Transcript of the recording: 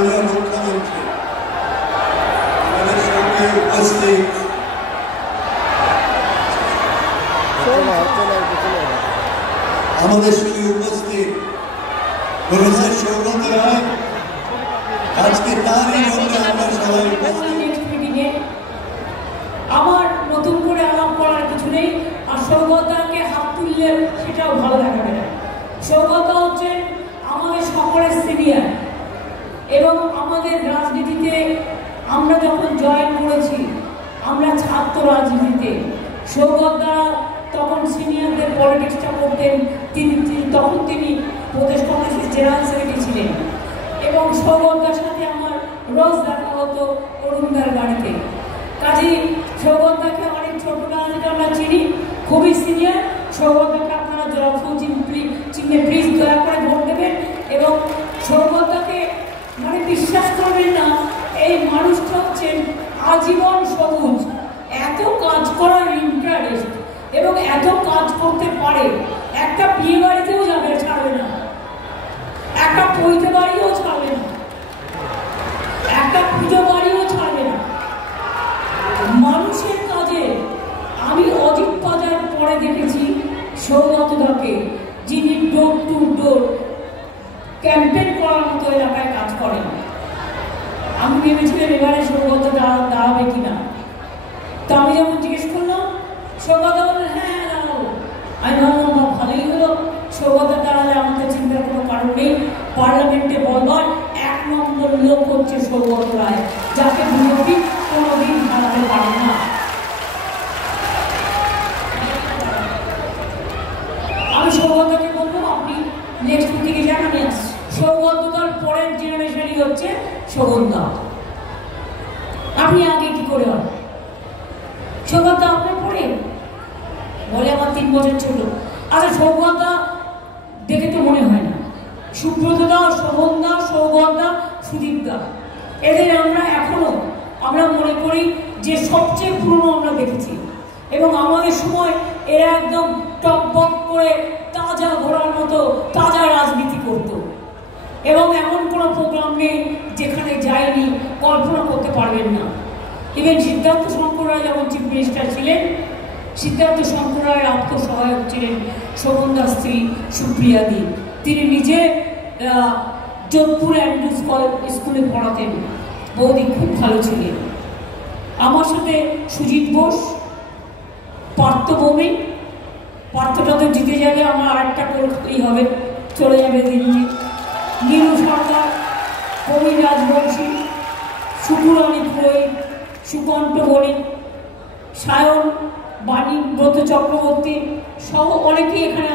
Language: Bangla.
মাননীয় মুখ্যমন্ত্রী আমাদের সঙ্গে উপস্থিত, আমাদের সঙ্গে উপস্থিত প্রফেসর সৌগত রায়, আজকে তারই জন্য আমরা সবাই আমার নতুন করে আলাপ করার কিছু নেই। আর সৌগতকে হাত তুললে সেটাও ভালো দেখাবে না। সৌগত হচ্ছেন আমাদের সকলের সিনিয়র এবং আমাদের রাজনীতিতে আমরা যখন জয়েন করেছি, আমরা ছাত্র রাজনীতিতে, সৌগত দ্বারা তখন সিনিয়রদের পলিটিক্সটা করতেন। তখন তিনি প্রদেশ কংগ্রেসের জেনারেল সেক্রেটারি ছিলেন এবং সৌগতদার সাথে আমার রোজ দেখা হতো অরুণদার বাড়িতে। কাজী সৌগতদাকে অনেক ছোটবেলা থেকে আমরা চিনি, খুবই সিনিয়র। সৌগতদাকে আপনারা চিহ্নে প্লিজ দয়া করে ভোট দেবেন। এবং সৌগতদাকে মানে বিশ্বাস করবেন না, এই মানুষটা হচ্ছেন আজীবন সবুজ, এত কাজ করার ইন্টারেস্ট এবং এত কাজ করতে পারে। একটা বিয়ে বাড়িতেও যাবে, ছাড়বে না, একটা পৈতে বাড়িও ছাড়বে না, একটা পুজো বাড়িও ছাড়বে না। মানুষের কাজে আমি অজিত বাজার পরে দেখেছি সৌগতদাকে, যিনি ডোর টু ডোর ক্যাম্পেইন করার মতো এলাকায় কাজ করেন। আমি ভেবেছিলাম এবারে সৌগত দাঁড়াবে কিনা। তো আমি যখন জিজ্ঞেস করলাম, সৌগত বললেন হ্যাঁ দাঁড়াবো। আমি ভাবলাম ভালোই হলো, সৌগত দাঁড়ালে আমাদের চিন্তার কোনো কারণ নেই। পার্লামেন্টে বলবার 1 নম্বর লোক হচ্ছে সৌগত রায়, যাকে বিজেপি কোনোদিন হারাতে পারে না। আমি সৌগতকে বলবো আপনি নেক্সট থেকে জানাবেন। সৌগতদার পরের জেনারেশনই হচ্ছে সৌগতদা। আপনি আগে কি করে হন? সৌগতদা আপনার পরে বলে আমার 3 বছর ছোট। আচ্ছা, সৌগতদা দেখে তো মনে হয় না। সুব্রতদা, শোভনদা, সৌগতদা, সুদীপদা, এদের আমরা মনে করি যে সবচেয়ে পুরনো আমরা দেখেছি এবং আমাদের সময় এরা একদম টকবক করে তাজা ঘোড়ার মতো তাজা রাজনীতি করত এবং এমন কোনো প্রোগ্রাম নেই যেখানে যায়নি, কল্পনা করতে পারবেন না। ইভেন সিদ্ধার্থ শঙ্কর রায় যখন চিফ মিনিস্টার ছিলেন, সিদ্ধার্থ শঙ্কর রায়ের আত্মসহায়ক ছিলেন শোভনদার স্ত্রী সুপ্রিয়া দি। তিনি নিজে যোধপুর অ্যান্ড্রুজ স্কুলে পড়াতেন। বৌদি খুব ভালো ছিলেন। আমার সাথে সুজিত বোস, পার্থ ভৌমিক, পার্থটা তো জিতে যাবে, আমার আরেকটা কলকাতাই হবে, চলে যাবে দিল্লি। নীলু সরকার, কবি রাজবংশী, সুকুরানী পুরোহিত, সুকণ্ঠ বণিক, সায়ন, বাণী ব্রত চক্রবর্তী সহ অনেকেই এখানে